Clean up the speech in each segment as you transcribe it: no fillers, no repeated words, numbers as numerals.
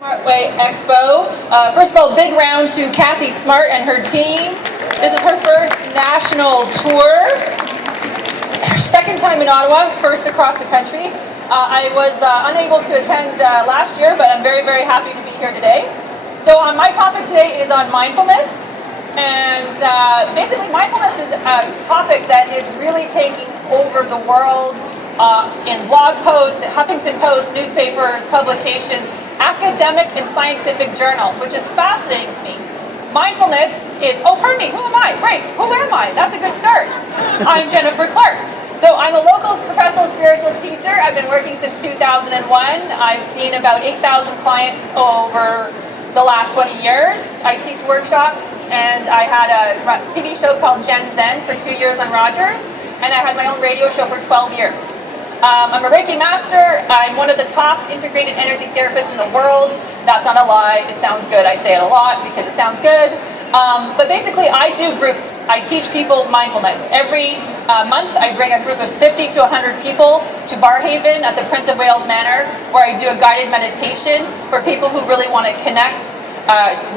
Smart Way Expo. First of all, big round to Kathy Smart and her team. This is her first national tour. Second time in Ottawa, first across the country. I was unable to attend last year, but I'm very, very happy to be here today. So my topic today is on mindfulness. And basically, mindfulness is a topic that is really taking over the world in blog posts, Huffington Post, newspapers, publications, academic and scientific journals, which is fascinating to me. Mindfulness is, oh, pardon me, who am I? Right, who am I? That's a good start. I'm Jennifer Clark. So I'm a local professional spiritual teacher. I've been working since 2001. I've seen about 8,000 clients over the last 20 years. I teach workshops, and I had a TV show called Gen Zen for 2 years on Rogers, and I had my own radio show for 12 years. I'm a Reiki master. I'm one of the top integrated energy therapists in the world. That's not a lie. It sounds good. I say it a lot because it sounds good. But basically, I do groups. I teach people mindfulness. Every month, I bring a group of 50 to 100 people to Barhaven at the Prince of Wales Manor, where I do a guided meditation for people who really want to connect,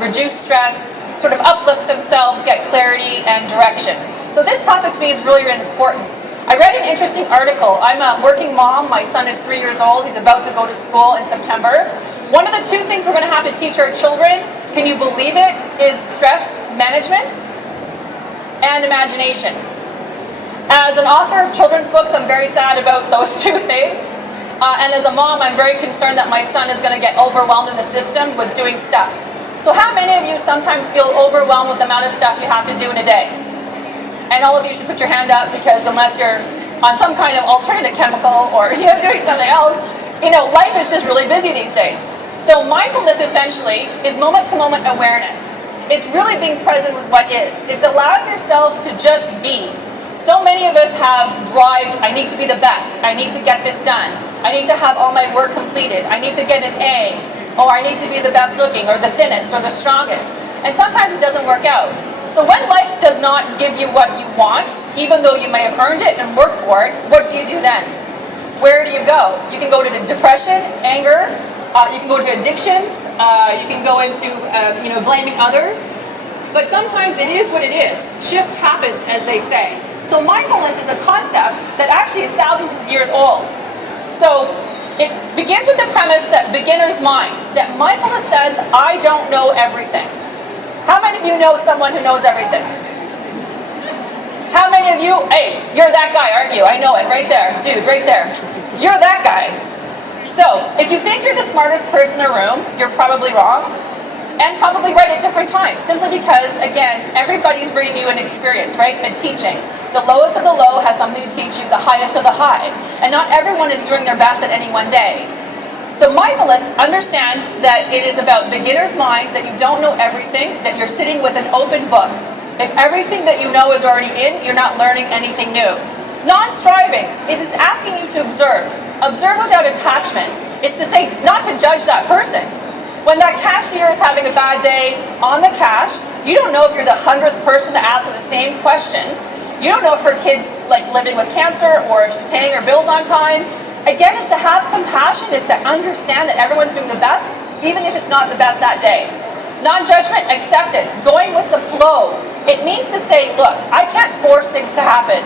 reduce stress, sort of uplift themselves, get clarity and direction. So this topic to me is really, really important. I read an interesting article. I'm a working mom. My son is 3 years old. He's about to go to school in September. One of the two things we're going to have to teach our children, can you believe it, is stress management and imagination. As an author of children's books, I'm very sad about those two things. And as a mom, I'm very concerned that my son is going to get overwhelmed in the system with doing stuff. So how many of you sometimes feel overwhelmed with the amount of stuff you have to do in a day? And all of you should put your hand up, because unless you're on some kind of alternative chemical or you're doing something else, life is just really busy these days. So mindfulness essentially is moment-to-moment awareness. It's really being present with what is. It's allowing yourself to just be. So many of us have drives. I need to be the best. I need to get this done. I need to have all my work completed. I need to get an A. Or I need to be the best looking or the thinnest or the strongest. And sometimes it doesn't work out. So when life does not give you what you want, even though you may have earned it and worked for it, what do you do then? Where do you go? You can go to depression, anger, you can go to addictions, you can go into blaming others. But sometimes it is what it is. Shift happens, as they say. So mindfulness is a concept that actually is thousands of years old. So it begins with the premise that beginner's mind, that mindfulness says, I don't know everything. How many of you know someone who knows everything? How many of you, hey, you're that guy, aren't you? I know it, right there. Dude, right there. You're that guy. So, if you think you're the smartest person in the room, you're probably wrong. And probably right at different times. Simply because, again, everybody's bringing you an experience, right? A teaching. The lowest of the low has something to teach you, the highest of the high. And not everyone is doing their best at any one day. So mindfulness understands that it is about beginner's mind, that you don't know everything, that you're sitting with an open book. If everything that you know is already in, you're not learning anything new. Non-striving, it is asking you to observe. Observe without attachment. It's to say, not to judge that person. When that cashier is having a bad day on the cash, you don't know if you're the 100th person to ask her the same question. You don't know if her kid's living with cancer or if she's paying her bills on time. Again, it's to have compassion, is to understand that everyone's doing the best, even if it's not the best that day. Non-judgment, acceptance, going with the flow. It means to say, look, I can't force things to happen.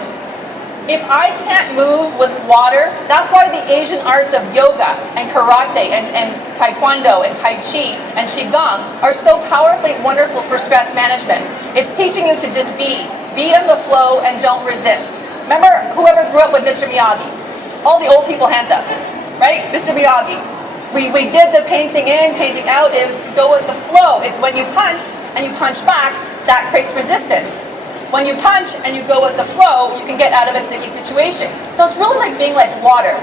If I can't move with water, that's why the Asian arts of yoga and karate and taekwondo and tai chi and qigong are so powerfully wonderful for stress management. It's teaching you to just be in the flow and don't resist. Remember, whoever grew up with Mr. Miyagi? All the old people, hands up, right? Mr. Miyagi. We did the painting in, painting out. It was to go with the flow. It's when you punch and you punch back, that creates resistance. When you punch and you go with the flow, you can get out of a sticky situation. So it's really like being like water.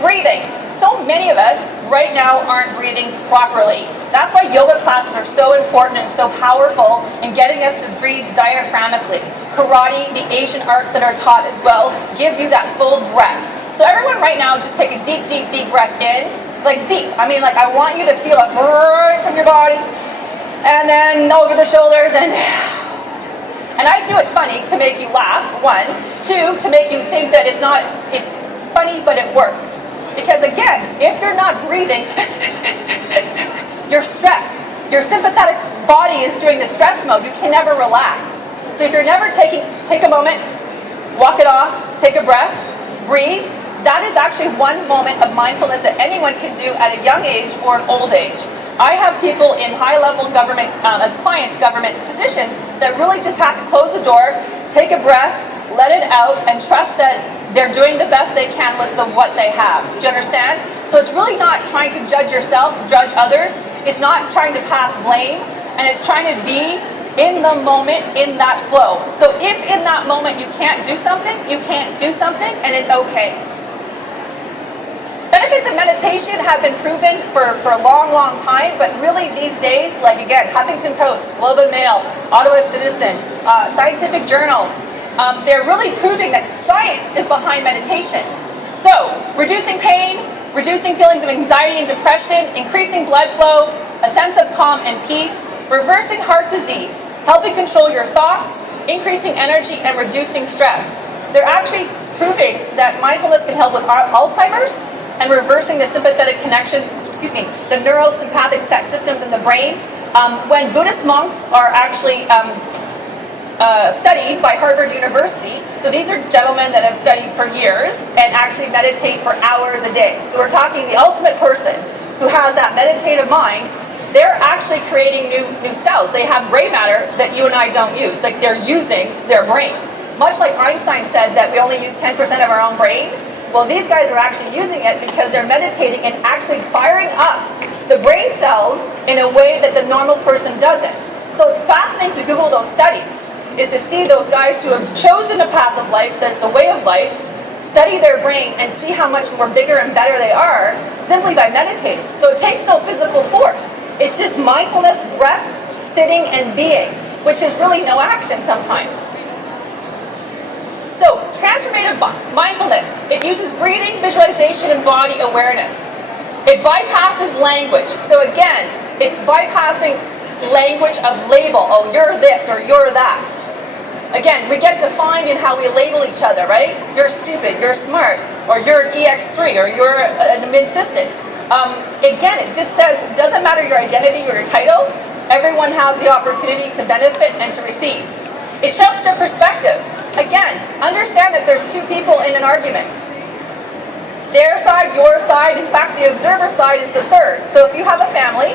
Breathing. So many of us right now aren't breathing properly. That's why yoga classes are so important and so powerful in getting us to breathe diaphragmically. Karate, the Asian arts that are taught as well, give you that full breath. So everyone right now, just take a deep, deep, deep breath in. Like deep. I mean, I want you to feel it right from your body. And then over the shoulders and I do it funny to make you laugh, 1. 2, to make you think that it's funny, but it works. Because again, if you're not breathing you're stressed. Your sympathetic body is doing the stress mode. You can never relax. So if you're never take a moment, walk it off, take a breath, breathe. That is actually one moment of mindfulness that anyone can do at a young age or an old age. I have people in high-level government, as clients, government positions, that really just have to close the door, take a breath, let it out, and trust that they're doing the best they can with what they have. Do you understand? So it's really not trying to judge yourself, judge others. It's not trying to pass blame, and it's trying to be in the moment, in that flow. So if in that moment you can't do something, you can't do something, and it's okay. Benefits of meditation have been proven for a long, long time, but really these days, like again, Huffington Post, Globe and Mail, Ottawa Citizen, scientific journals, they're really proving that science is behind meditation. So, reducing pain, reducing feelings of anxiety and depression, increasing blood flow, a sense of calm and peace, reversing heart disease, helping control your thoughts, increasing energy, and reducing stress. They're actually proving that mindfulness can help with Alzheimer's and reversing the sympathetic connections, the neurosympathetic systems in the brain. When Buddhist monks are actually studied by Harvard University, so these are gentlemen that have studied for years and actually meditate for hours a day. So we're talking the ultimate person who has that meditative mind. They're actually creating new cells. They have gray matter that you and I don't use. Like they're using their brain. Much like Einstein said that we only use 10% of our own brain. Well, these guys are actually using it because they're meditating and actually firing up the brain cells in a way that the normal person doesn't. So it's fascinating to Google those studies, is to see those guys who have chosen a path of life, that it's a way of life, study their brain and see how much more bigger and better they are simply by meditating. So it takes no physical force. It's just mindfulness, breath, sitting, and being, which is really no action sometimes. So, transformative mindfulness, it uses breathing, visualization, and body awareness. It bypasses language. So again, it's bypassing language of label. Oh, you're this or you're that. Again, we get defined in how we label each other, right? You're stupid, you're smart, or you're an EX3, or you're an assistant. Again, it just says, it doesn't matter your identity or your title, everyone has the opportunity to benefit and to receive. It shifts your perspective. Again, understand that there's two people in an argument. Their side, your side, in fact, the observer side is the third. So if you have a family,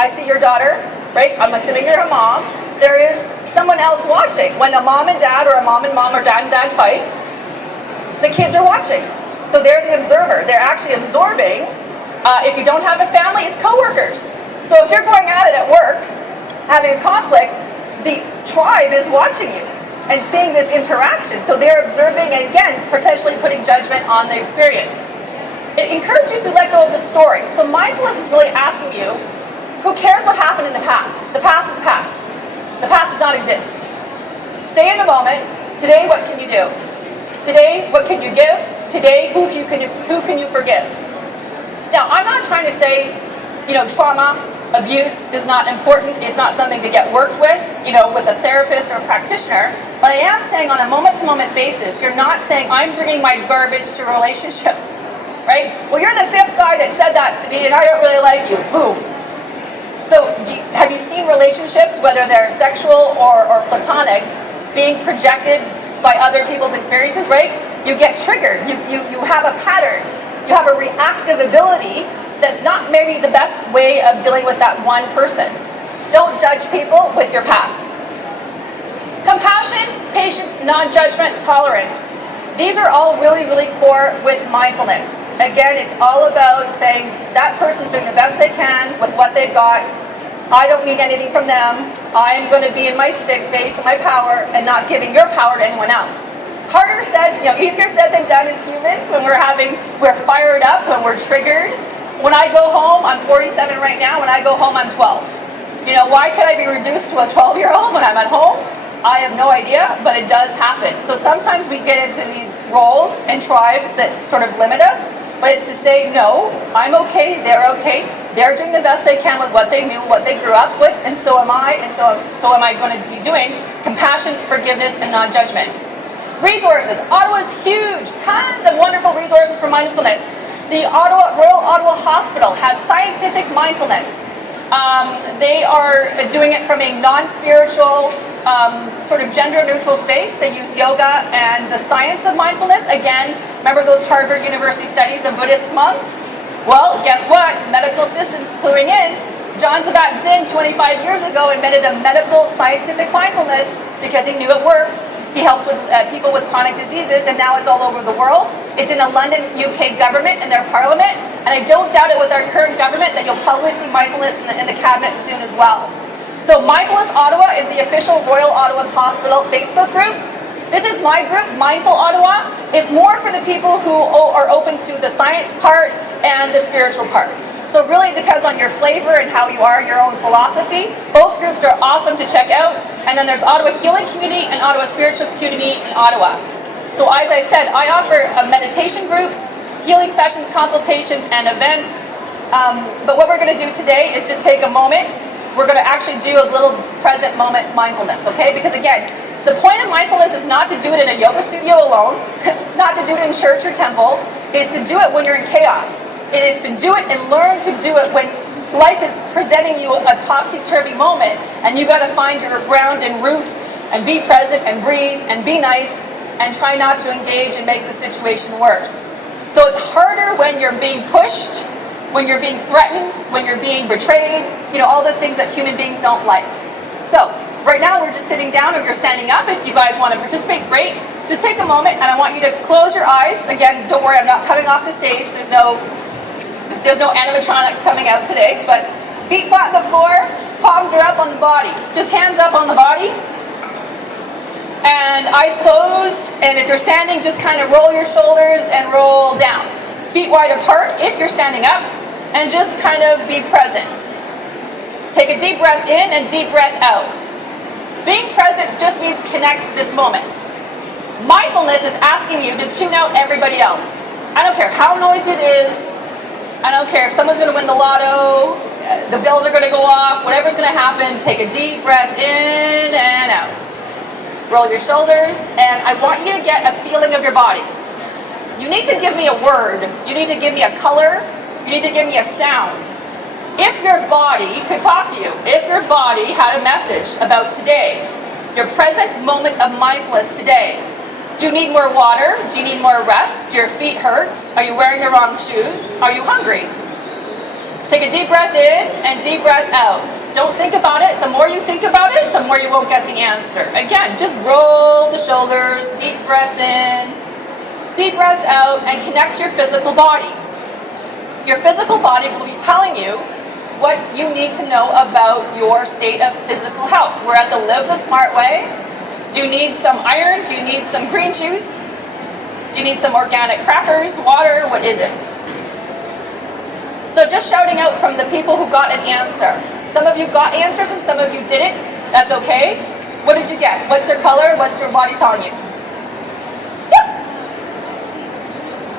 I see your daughter, right? I'm assuming you're a mom. There is someone else watching. When a mom and dad, or a mom and mom, or dad and dad fight, the kids are watching. So they're the observer. They're actually absorbing. If you don't have a family, it's coworkers. So if you're going at it at work, having a conflict, the tribe is watching you and seeing this interaction. So they're observing and again, potentially putting judgment on the experience. It encourages you to let go of the story. So mindfulness is really asking you, who cares what happened in the past? The past is the past. The past does not exist. Stay in the moment. Today, what can you do? Today, what can you give? Today, who can you forgive? Now, I'm not trying to say, trauma, abuse is not important. It's not something to get worked with, with a therapist or a practitioner. But I am saying on a moment-to-moment basis, you're not saying, I'm bringing my garbage to a relationship, right? Well, you're the fifth guy that said that to me, and I don't really like you. Boom. So have you seen relationships, whether they're sexual or platonic, being projected by other people's experiences, right? You get triggered. You have a pattern. You have a reactive ability that's not maybe the best way of dealing with that one person. Don't judge people with your past. Compassion, patience, non-judgment, tolerance. These are all really, really core with mindfulness. Again, it's all about saying that person's doing the best they can with what they've got. I don't need anything from them. I'm going to be in my stick face and my power and not giving your power to anyone else. Harder said, easier said than done as humans when we're fired up, when we're triggered. When I go home, I'm 47 right now. When I go home, I'm 12. Why could I be reduced to a 12-year-old when I'm at home? I have no idea, but it does happen. So sometimes we get into these roles and tribes that sort of limit us, but it's to say, no, I'm okay, they're doing the best they can with what they knew, what they grew up with, and so am I, and so am I going to be doing. Compassion, forgiveness, and non-judgment. Resources. Ottawa's huge, tons of wonderful resources for mindfulness. The Royal Ottawa Hospital has scientific mindfulness. They are doing it from a non-spiritual, sort of gender-neutral space. They use yoga and the science of mindfulness. Again, remember those Harvard University studies of Buddhist monks? Well, guess what? Medical systems cluing in. John Kabat-Zinn 25 years ago invented a medical scientific mindfulness because he knew it worked. He helps with people with chronic diseases, and now it's all over the world. It's in the London, UK government and their parliament, and I don't doubt it with our current government that you'll probably see mindfulness in the cabinet soon as well. So Mindfulness Ottawa is the official Royal Ottawa's Hospital Facebook group. This is my group, Mindful Ottawa. It's more for the people who are open to the science part and the spiritual part. So it really depends on your flavor and how you are, your own philosophy. Both groups are awesome to check out. And then there's Ottawa Healing Community and Ottawa Spiritual Community in Ottawa. So as I said, I offer meditation groups, healing sessions, consultations, and events. But what we're going to do today is just take a moment. We're going to actually do a little present moment mindfulness, okay? Because again, the point of mindfulness is not to do it in a yoga studio alone, not to do it in church or temple. It is to do it when you're in chaos. It is to do it and learn to do it when life is presenting you a topsy-turvy moment, and you got to find your ground and root, and be present and breathe and be nice, and try not to engage and make the situation worse. So it's harder when you're being pushed, when you're being threatened, when you're being betrayed, all the things that human beings don't like. So right now we're just sitting down, or you're standing up. If you guys want to participate, great. Just take a moment, and I want you to close your eyes. Again, don't worry, I'm not cutting off the stage. There's no animatronics coming out today, but feet flat on the floor, palms are up on the body. Just hands up on the body. And eyes closed, and if you're standing, just kind of roll your shoulders and roll down. Feet wide apart if you're standing up, and just kind of be present. Take a deep breath in and deep breath out. Being present just means connect to this moment. Mindfulness is asking you to tune out everybody else. I don't care how noisy it is. I don't care if someone's going to win the lotto, the bills are going to go off, whatever's going to happen. Take a deep breath in and out. Roll your shoulders, and I want you to get a feeling of your body. You need to give me a word. You need to give me a color. You need to give me a sound. If your body could talk to you, if your body had a message about today, your present moment of mindfulness today, do you need more water? Do you need more rest? Do your feet hurt? Are you wearing the wrong shoes? Are you hungry? Take a deep breath in and deep breath out. Don't think about it. The more you think about it, the more you won't get the answer. Again, just roll the shoulders, deep breaths in, deep breaths out, and connect your physical body. Your physical body will be telling you what you need to know about your state of physical health. We're at the Live the Smart Way. Do you need some iron? Do you need some green juice? Do you need some organic crackers, water? What is it? So just shouting out from the people who got an answer. Some of you got answers and some of you didn't. That's okay. What did you get? What's your color? What's your body telling you? Yep.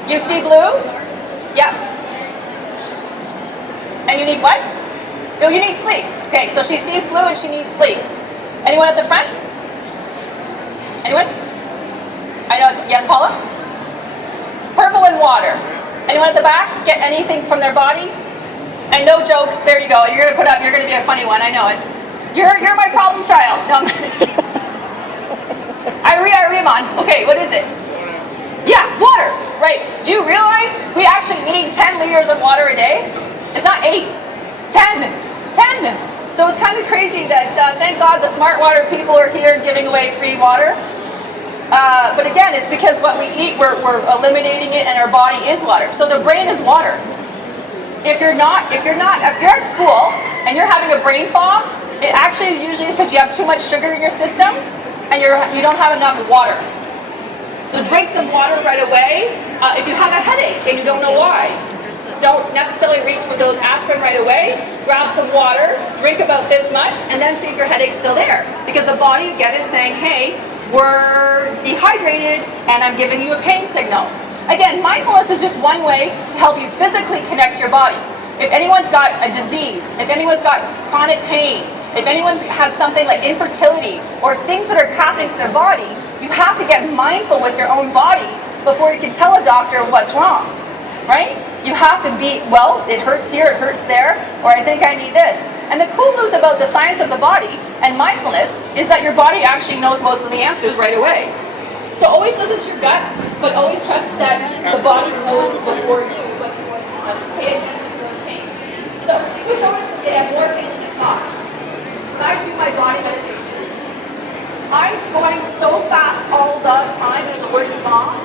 You see blue? Yep. And you need what? No, you need sleep. Okay, so she sees blue and she needs sleep. Anyone at the front? Anyone? I know, yes, Paula? Purple and water. Anyone at the back get anything from their body? And no jokes, there you go. You're gonna be a funny one, I know it. You're my problem child. No, Iman. Okay, what is it? Yeah, water, right. Do you realize we actually need 10 liters of water a day? It's not 8, 10. So it's kind of crazy that, thank God, the Smart Water people are here giving away free water. But again, it's because what we eat, we're eliminating it, and our body is water. So the brain is water. If you're at school and you're having a brain fog, it actually usually is because you have too much sugar in your system and you don't have enough water. So drink some water right away. If you have a headache and you don't know why, don't necessarily reach for those aspirin right away. Grab some water, drink about this much, and then see if your headache's still there. Because the body, again, is saying, hey, we're dehydrated and I'm giving you a pain signal. Again, mindfulness is just one way to help you physically connect your body. If anyone's got a disease, if anyone's got chronic pain, if anyone has something like infertility or things that are happening to their body, you have to get mindful with your own body before you can tell a doctor what's wrong, right? You have to be, well, it hurts here, it hurts there, or I think I need this. And the cool news about the science of the body and mindfulness is that your body actually knows most of the answers right away. So always listen to your gut, but always trust that the body knows before you what's going on. Pay attention to those pains. So you notice that they have more pain than you thought. When I do my body meditations, I'm going so fast all the time as a working mom.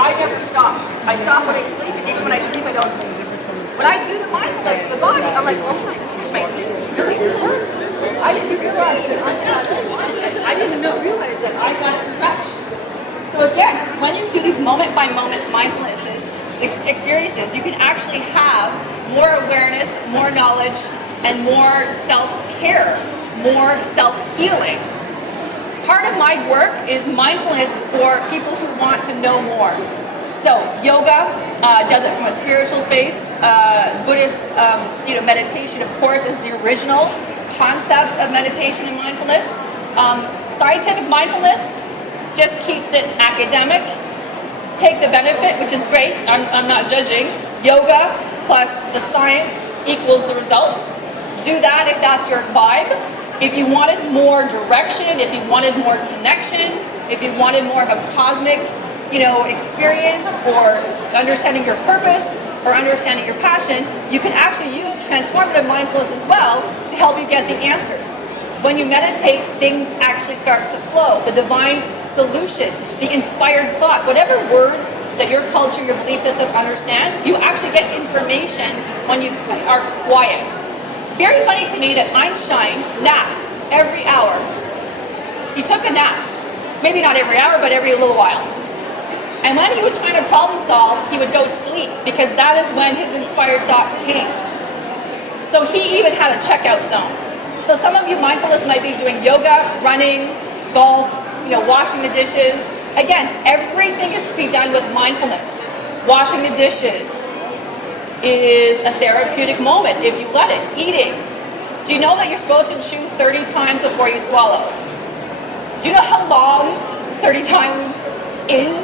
I never stop. I stop when I sleep, and even when I sleep, I don't sleep. When I do the mindfulness with the body, I'm like, oh my gosh, my knees really hurt. I didn't realize that I didn't realize that I got to stretch. So again, when you do these moment-by-moment mindfulness experiences, you can actually have more awareness, more knowledge, and more self-care, more self-healing. Part of my work is mindfulness for people who want to know more. So yoga does it from a spiritual space. Buddhist, meditation, of course, is the original concepts of meditation and mindfulness. Scientific mindfulness just keeps it academic. Take the benefit, which is great. I'm not judging. Yoga plus the science equals the results. Do that if that's your vibe. If you wanted more direction, if you wanted more connection, if you wanted more of a cosmic, experience, or understanding your purpose, or understanding your passion, you can actually use transformative mindfulness as well to help you get the answers. When you meditate, things actually start to flow. The divine solution, the inspired thought, whatever words that your culture, your belief system understands, you actually get information when you are quiet. Very funny to me that Einstein napped every hour. He took a nap. Maybe not every hour, but every little while. And when he was trying to problem solve, he would go sleep because that is when his inspired thoughts came. So he even had a checkout zone. So some of you mindfulness might be doing yoga, running, golf, washing the dishes. Again, everything is to be done with mindfulness. Washing the dishes is a therapeutic moment if you let it. Eating. Do you know that you're supposed to chew 30 times before you swallow? Do you know how long 30 times is?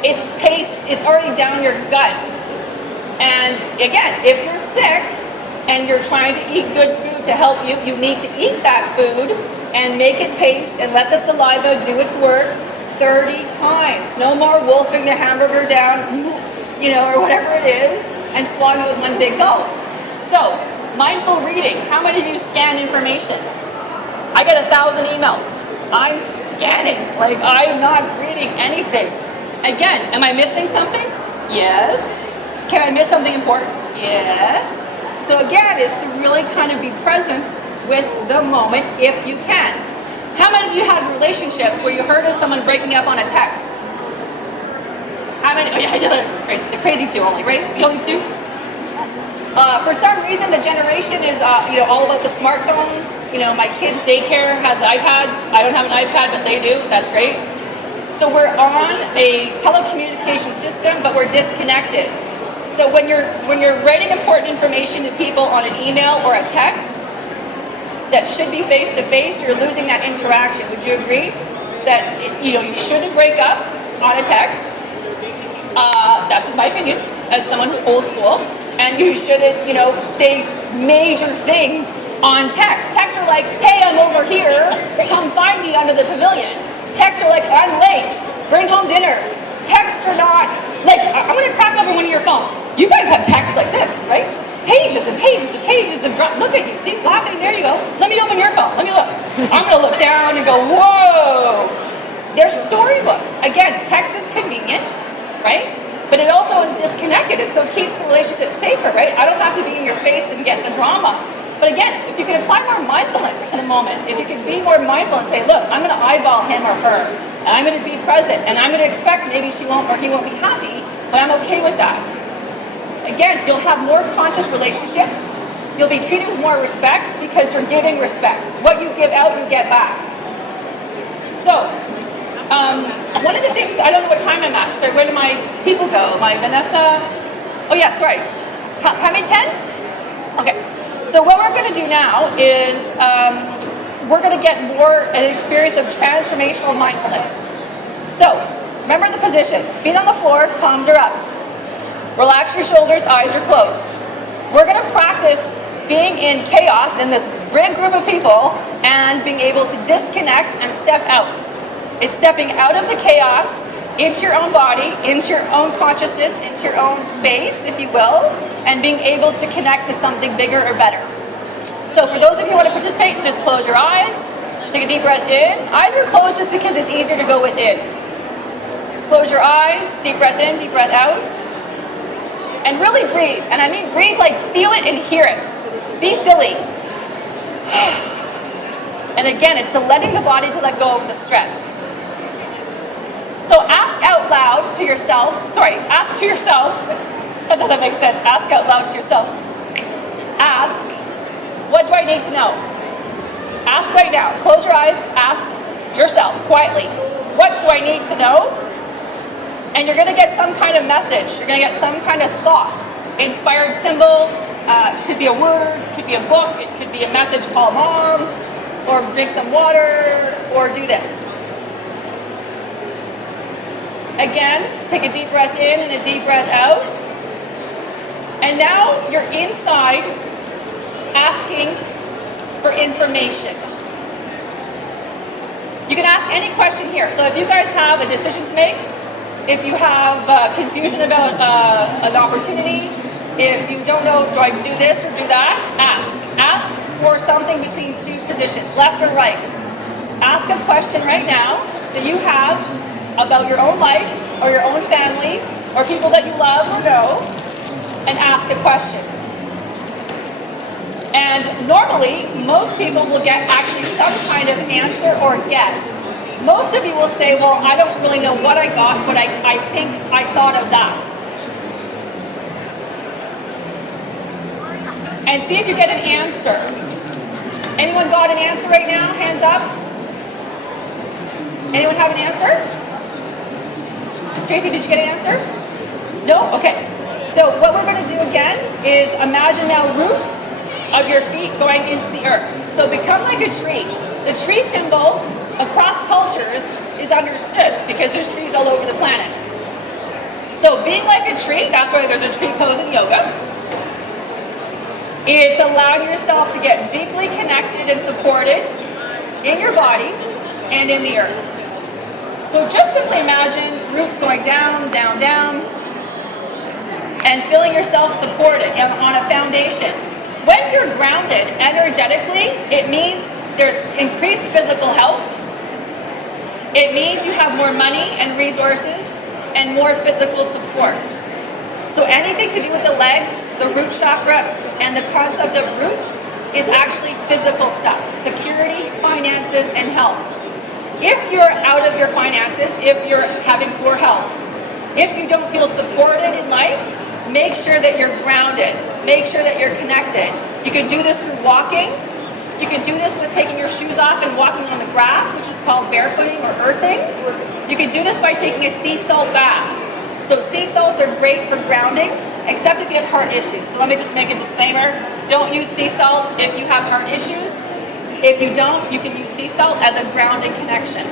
It's paced, it's already down your gut. And again, if you're sick and you're trying to eat good food to help you, you need to eat that food and make it paced and let the saliva do its work 30 times. No more wolfing the hamburger down, or whatever it is, and swallowing it with one big gulp. So, mindful reading. How many of you scan information? I get 1,000 emails. I'm scanning, I'm not reading anything. Again, am I missing something? Yes. Can I miss something important? Yes. So again, it's to really kind of be present with the moment if you can. How many of you had relationships where you heard of someone breaking up on a text? How many? Oh yeah, the crazy two only, right? The only two? For some reason, the generation is all about the smartphones. My kids' daycare has iPads. I don't have an iPad, but they do. That's great. So we're on a telecommunication system, but we're disconnected. So when you're writing important information to people on an email or a text that should be face to face, you're losing that interaction. Would you agree that you shouldn't break up on a text? That's just my opinion as someone who's old school. And you shouldn't say major things on text. Texts are like, hey, I'm over here. Come find me under the pavilion. Texts are like, I'm late, bring home dinner. Texts are not, I'm going to crack over one of your phones. You guys have texts like this, right? Pages and pages and pages of look at you, see, laughing, there you go. Let me open your phone, let me look. I'm going to look down and go, whoa. They're storybooks. Again, text is convenient, right? But it also is disconnected, and so it keeps the relationship safer, right? I don't have to be in your face and get the drama. But again, if you can apply more mindfulness to the moment, if you can be more mindful and say, look, I'm going to eyeball him or her, and I'm going to be present, and I'm going to expect maybe she won't or he won't be happy, but I'm okay with that. Again, you'll have more conscious relationships. You'll be treated with more respect because you're giving respect. What you give out, you get back. So, one of the things, I don't know what time I'm at. Sorry, where do my people go? My Vanessa? Oh, yeah, sorry. How many, 10? Okay. So what we're going to do now is we're going to get more an experience of transformational mindfulness. So remember the position. Feet on the floor, palms are up. Relax your shoulders, eyes are closed. We're going to practice being in chaos in this big group of people and being able to disconnect and step out. It's stepping out of the chaos into your own body, into your own consciousness, into your own space, if you will, and being able to connect to something bigger or better. So for those of you who want to participate, just close your eyes, take a deep breath in. Eyes are closed just because it's easier to go within. Close your eyes, deep breath in, deep breath out. And really breathe. And I mean breathe like feel it and hear it. Be silly. And again, it's letting the body to let go of the stress. So ask out loud to yourself, ask to yourself, that makes sense, ask out loud to yourself. Ask, what do I need to know? Ask right now, close your eyes, ask yourself quietly, what do I need to know? And you're going to get some kind of message, you're going to get some kind of thought, inspired symbol, could be a word, could be a book, it could be a message, call mom, or drink some water, or do this. Again, take a deep breath in and a deep breath out. And now you're inside asking for information. You can ask any question here. So if you guys have a decision to make, if you have confusion about an opportunity, if you don't know, do I do this or do that? Ask. Ask for something between two positions, left or right. Ask a question right now that you have about your own life or your own family or people that you love or know, and ask a question. And normally, most people will get actually some kind of answer or guess. Most of you will say, well, I don't really know what I got, but I think I thought of that. And see if you get an answer. Anyone got an answer right now? Hands up. Anyone have an answer? Tracy, did you get an answer? No? Okay. So what we're going to do again is imagine now roots of your feet going into the earth. So become like a tree. The tree symbol across cultures is understood because there's trees all over the planet. So being like a tree, that's why there's a tree pose in yoga. It's allowing yourself to get deeply connected and supported in your body and in the earth. So just simply imagine roots going down, down, down, and feeling yourself supported on a foundation. When you're grounded energetically, it means there's increased physical health. It means you have more money and resources and more physical support. So anything to do with the legs, the root chakra, and the concept of roots is actually physical stuff. Security, finances, and health. If you're out of your finances, if you're having poor health, if you don't feel supported in life, make sure that you're grounded. Make sure that you're connected. You can do this through walking. You can do this with taking your shoes off and walking on the grass, which is called barefooting or earthing. You can do this by taking a sea salt bath. So sea salts are great for grounding, except if you have heart issues. So let me just make a disclaimer. Don't use sea salt if you have heart issues. If you don't, you can use sea salt as a grounding connection.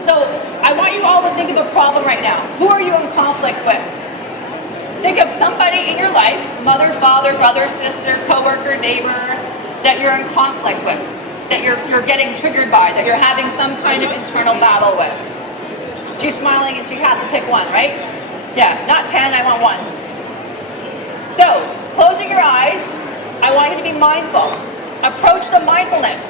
So I want you all to think of a problem right now. Who are you in conflict with? Think of somebody in your life, mother, father, brother, sister, coworker, neighbor, that you're in conflict with, that you're getting triggered by, that you're having some kind of internal battle with. She's smiling and she has to pick one, right? Yeah, not 10, I want one. So, closing your eyes, I want you to be mindful. Approach the mindfulness.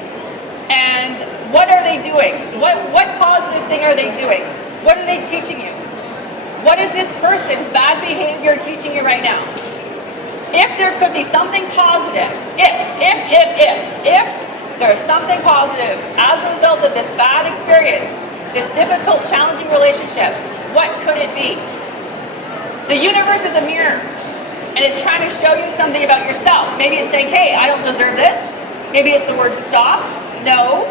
And what are they doing? What positive thing are they doing? What are they teaching you? What is this person's bad behavior teaching you right now? If there could be something positive, if there's something positive as a result of this bad experience, this difficult, challenging relationship, what could it be? The universe is a mirror, and it's trying to show you something about yourself. Maybe it's saying, hey, I don't deserve this. Maybe it's the word stop, no.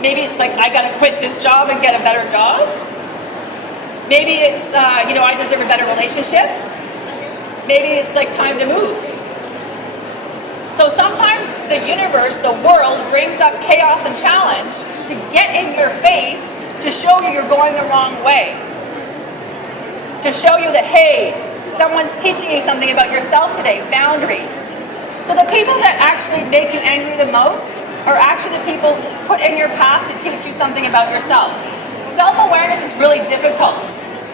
Maybe it's like, I gotta quit this job and get a better job. Maybe it's, I deserve a better relationship. Maybe it's like time to move. So sometimes the universe, the world, brings up chaos and challenge to get in your face to show you you're going the wrong way. To show you that, hey, someone's teaching you something about yourself today, boundaries. So the people that actually make you angry the most are actually the people put in your path to teach you something about yourself. Self-awareness is really difficult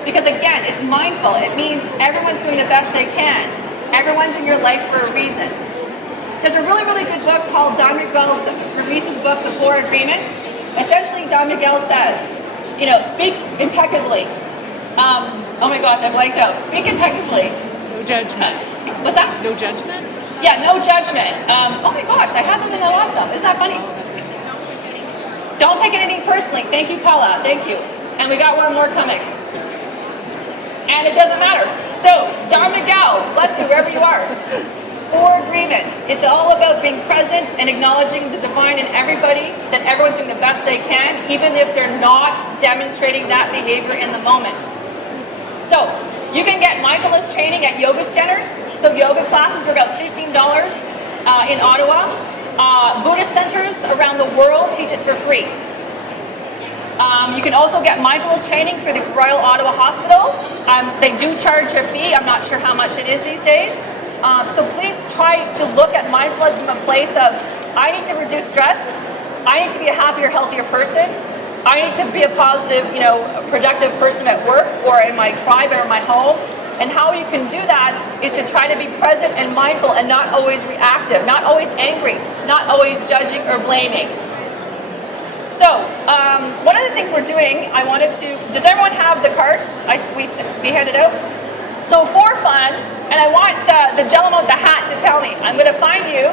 because, again, it's mindful. It means everyone's doing the best they can. Everyone's in your life for a reason. There's a really, really good book called Don Miguel's book, The Four Agreements. Essentially, Don Miguel says, speak impeccably. Oh my gosh, I blanked out. Speak impeccably. No judgment. What's that? No judgment? Yeah, no judgment. Oh my gosh, I had them in the last one. Isn't that funny? Don't take anything personally. Thank you, Paula. Thank you. And we got one more coming. And it doesn't matter. So, Don Miguel, bless you, wherever you are. 4 agreements. It's all about being present and acknowledging the divine in everybody, that everyone's doing the best they can, even if they're not demonstrating that behavior in the moment. So, you can get mindfulness training at yoga centers. So yoga classes are about $15 in Ottawa. Buddhist centers around the world teach it for free. You can also get mindfulness training through the Royal Ottawa Hospital. They do charge a fee. I'm not sure how much it is these days. So please try to look at mindfulness from a place of, I need to reduce stress. I need to be a happier, healthier person. I need to be a positive, productive person at work or in my tribe or in my home. And how you can do that is to try to be present and mindful and not always reactive, not always angry, not always judging or blaming. So, one of the things we're doing, does everyone have the cards? We handed out? So for fun, and I want the gentleman with the hat to tell me, I'm going to find you,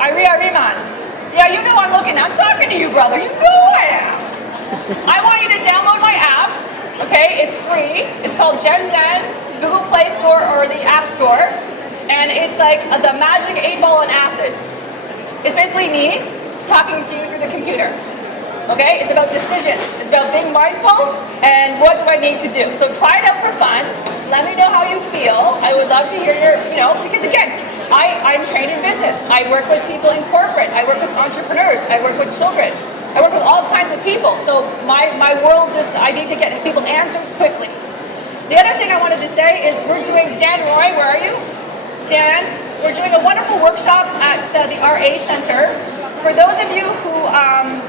Ariman. Yeah, I'm talking to you, brother. You know I am. I want you to download my app, okay? It's free. It's called Gen Zen, Google Play Store or the App Store. And it's like the magic 8-ball on acid. It's basically me talking to you through the computer. Okay? It's about decisions. It's about being mindful and what do I need to do. So try it out for fun. Let me know how you feel. I would love to hear your, because again, I'm trained in business. I work with people in corporate. I work with entrepreneurs. I work with children. I work with all kinds of people. So my world I need to get people answers quickly. The other thing I wanted to say is we're doing, Dan Roy, where are you? Dan, we're doing a wonderful workshop at the RA Center. For those of you who